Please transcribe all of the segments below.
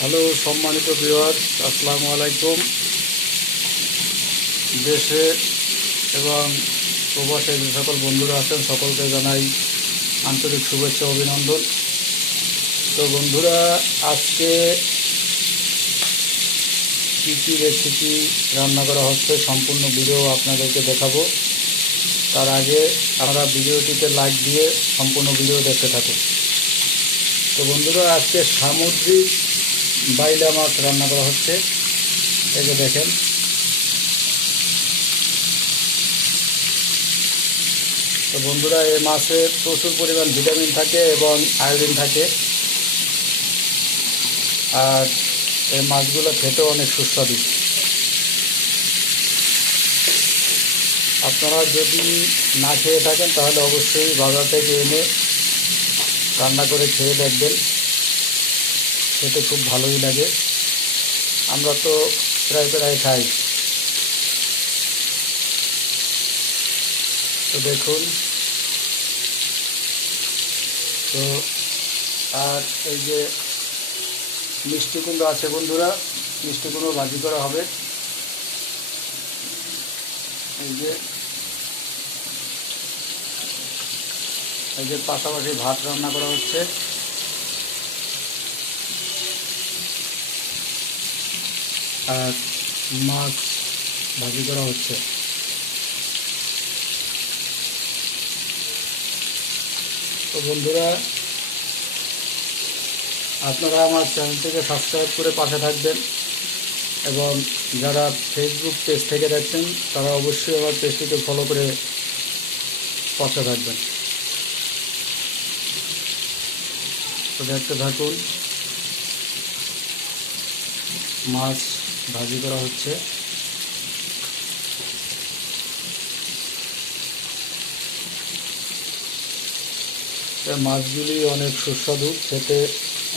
Hello সম্মানিত viewers, আসসালামু আলাইকুম। দেশে এবং প্রবাসে যে সকল বন্ধুরা আছেন সকলকে জানাই আন্তরিক শুভেচ্ছা অভিনন্দন। তো বন্ধুরা, আজকে কী কী রেসিপি রান্না করা হচ্ছে সম্পূর্ণ ভিডিও আপনাদেরকে দেখাবো। তার আগে আমরা ভিডিওটিতে লাইক দিয়ে সম্পূর্ণ ভিডিও দেখতে থাকুন। তো বন্ধুরা, আজকে সামুদ্রিক বাইলা মাছ রান্না করা হচ্ছে। এই যে দেখেন, তো বন্ধুরা, এই মাছে প্রচুর পরিমাণ ভিটামিন থাকে এবং আয়োডিন থাকে, আর এই মাছগুলো খেতেও অনেক সুস্বাদু। আপনারা যদি না খেয়ে থাকেন তাহলে অবশ্যই বাজার থেকে এনে রান্না করে খেয়ে দেখবেন, খেতে খুব ভালোই লাগে। আমরা তো প্রায় খাই। তো দেখুন, তো আর এই যে মিষ্টি কুমড়ো আছে বন্ধুরা, মিষ্টি কুমড়ো ভাজি করা হবে। এই যে পাশাপাশি ভাত রান্না করা হচ্ছে। আর মাছ ভাজি করা হচ্ছে। তো বন্ধুরা, আপনারা আমার চ্যানেলটিকে সাবস্ক্রাইব করে পাশে থাকবেন, এবং যারা ফেসবুক পেজ থেকে দেখছেন তারা অবশ্যই আমার পেজটিকে ফলো করে পাশে থাকবেন। তো দেখতে থাকুন, মাছ ভাজি করা হচ্ছে। মাছগুলি অনেক সুস্বাদু, খেতে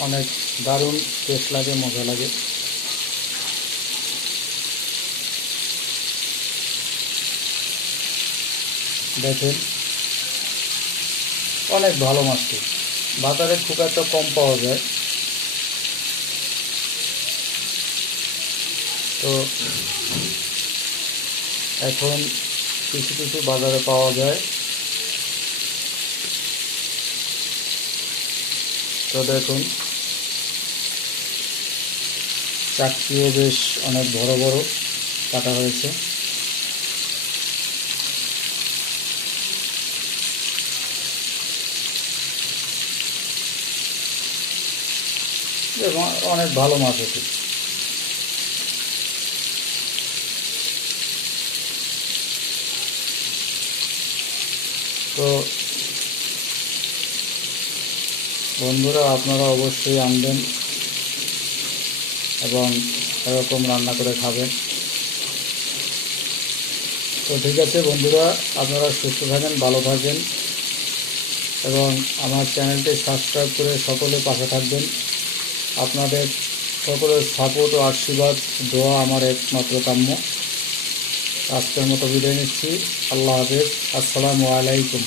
অনেক দারুণ টেস্ট লাগে, মজা লাগে। দেখেন, অনেক ভালো মাছটি, বাজারে খুব একটা কম পাওয়া যায়। তো এখন কিছু কিছু বাজারে পাওয়া যায়। তো দেখুন, চাকরিও বেশ অনেক বড় বড় কাটা হয়েছে। এবং অনেক ভালো মাছ এটি। তো বন্ধুরা, আপনারা অবশ্যই আনবেন এবং এরকম রান্না করে খাবেন। তো ঠিক আছে বন্ধুরা, আপনারা সুস্থ থাকেন, ভালো থাকবেন, এবং আমার চ্যানেলটি সাবস্ক্রাইব করে সকলে পাশে থাকবেন। আপনাদের সকলের সাপোর্ট ও আশীর্বাদ, দোয়া আমার একমাত্র কাম্য। আজকের মতো বিদায় নিচ্ছি। আল্লাহ হাফেজ। আসসালামু আলাইকুম।